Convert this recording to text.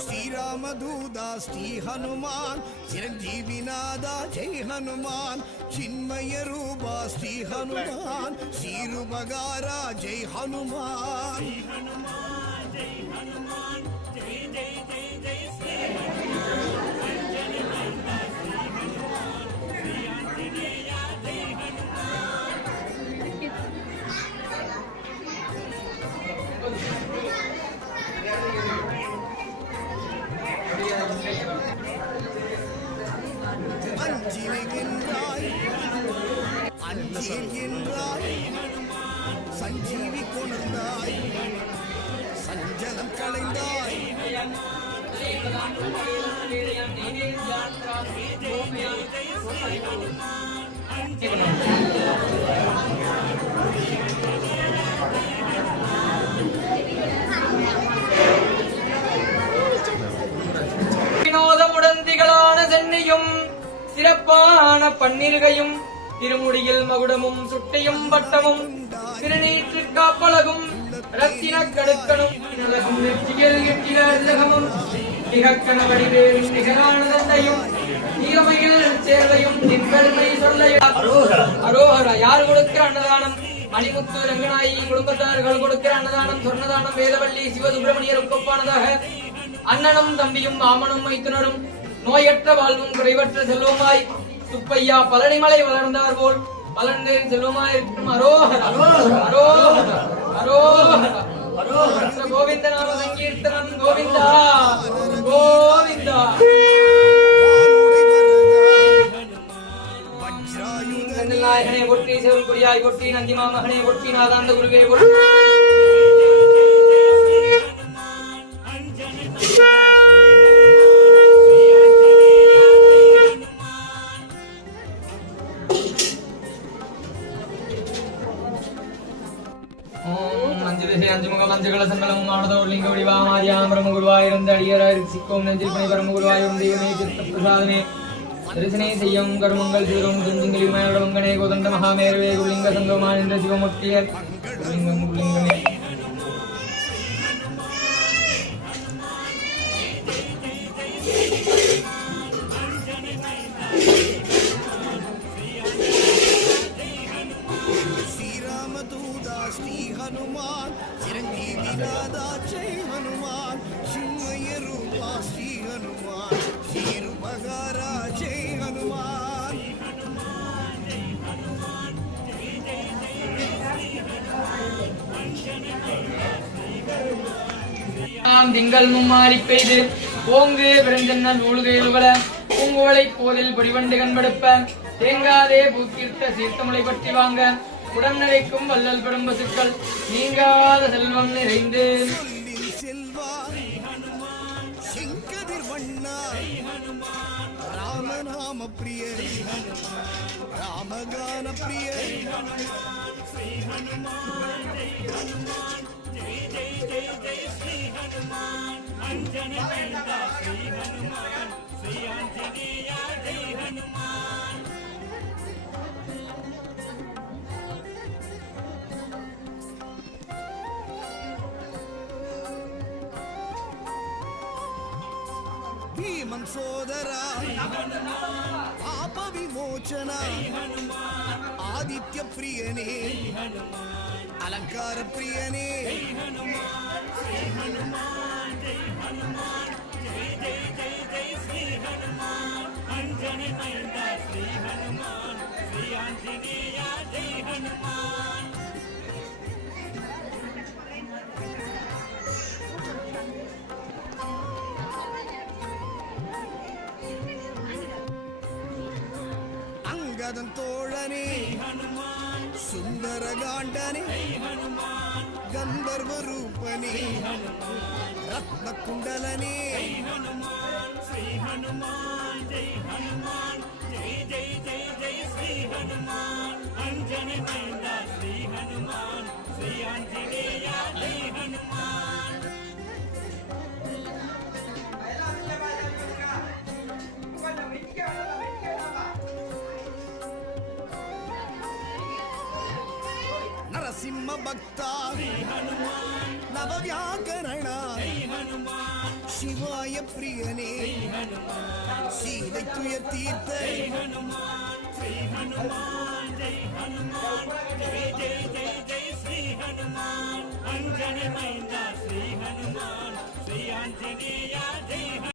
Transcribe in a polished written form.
శ్రీరామదూత శ్రీ హనుమాన్ చిరంజీవినాథ జై హనుమాన్ చిన్మయ రూప శ్రీ హనుమాన్ శ్రీరుబగారా జై హనుమాన్ జై హనుమాన్ జై జై జై జై శ్రీ சஞ்சீவி கொண்டாய் சஞ்சலம் களைந்தாய் வினோதமுடன் திகழான சென்னையும் சிறப்பான பன்னிருகையும் திருமுடியில் மகுடமும் சுட்டையும் வட்டமும் திருநீற்று காப்பழகும் ரத்தின கடுக்கணும் நிகக்கண வடிவேலும் நிகரான தந்தையும் நீலமையில் சேர்வையும் நின்பெருமை சொல்லையும் அரோஹரா. யார் கொடுக்கிற அன்னதானம்? மணிமுத்து ரங்கநாயி குடும்பத்தார்கள் கொடுக்கிற அன்னதானம் சொன்னதானம் வேதவல்லி சிவசுப்பிரமணியர் ஒப்பானதாக அண்ணனும் தம்பியும் மாமனும் மைத்துனரும் நோயற்ற வாழ்வும் குறைவற்ற செல்வமாய் சுப்பையா பழனிமலை வளர்ந்தார் போல் பலன் செல்வமாயிருக்கும். அரோஹர அரோஹர அரோஹர கோவிந்த நாம சங்கீர்த்தனம் கோவிந்தா கோவிந்தா. நாயகனே ஒட்டி செவல் கொடியாய் ஒட்டி நந்திமா மகனே ஒட்டி நாதாந்த குருவே ஒட்டி குருவாயிருந்த அடியராய் சிக்கோம் நெஞ்சில் பணி பரமகுருவாயிருந்த பிரசாதனே தரிசனே செய்யும் கர்மங்கள் சிவரும் துஞ்சிங்களிமயோடமங்கனே கோதண்ட மகாமேருவே குலிங்க சங்கமான் என்ற சிவமுக்தியர் குலிங்கம் குலிங்கமே. हनुमान चिरंजीवीनाथ जय हनुमान चिन्मय रूपा श्री हनुमान श्रीरुबगारा जय हनुमान திங்கள் மும்மாறி பெய்து ஓங்கு விரஞ்சன்னல் ஊழுகையுகள பூங்கோலை போதில் பொடிவண்டு கண்படுப்ப தேங்காதே பூத்தீர்த்த சீர்த்தமுலை பற்றி வாங்க உடன் நிறைக்கும் வல்லல் பெரும் பசுக்கள் நீங்காத செல்வம் நிறைந்து ராமநாம பிரிய ராமகான பிரிய ஸ்ரீ ஹனுமான் ஜெய் ஜெய் ஜெய் ஜெய் ஸ்ரீ ஹனுமான் அஞ்சன வேண்டா ஸ்ரீ ஹனுமான் ஸ்ரீ ஆஞ்சநேய ஜெய் ஹனுமான். భీమన్ సోదరా పాప విమోచన ఆదిత్య ప్రియనే అలంకార ప్రియనే అంగదం తోళనే సుందరగాండనే గంధర్వ రూపనే రత్న కుండలనే శ్రీ హనుమాన్ జై హనుమాన్ జై జై జై జై శ్రీ హనుమాన్ అంజన మైంద శ్రీ హనుమాన్ శ్రీ ఆంజనేయ జై హనుమాన్. நரசிம்ம பக்தா ஸ்ரீ ஹனுமான் நவவியாகரணா ஜெய் ஹனுமான் சிவாய பிரியனே ஸ்ரீ ஹனுமான் சீதை துயர் தீர்த்த ஜெய் ஹனுமான் ஸ்ரீ ஹனுமான் ஜெய் ஹனுமான் ஜெய் ஜெய் ஜெய் ஜெய் ஸ்ரீ ஹனுமான் அஞ்சனை மைந்தா ஸ்ரீ ஹனுமான் ஸ்ரீ ஆஞ்சநேயா ஜெய்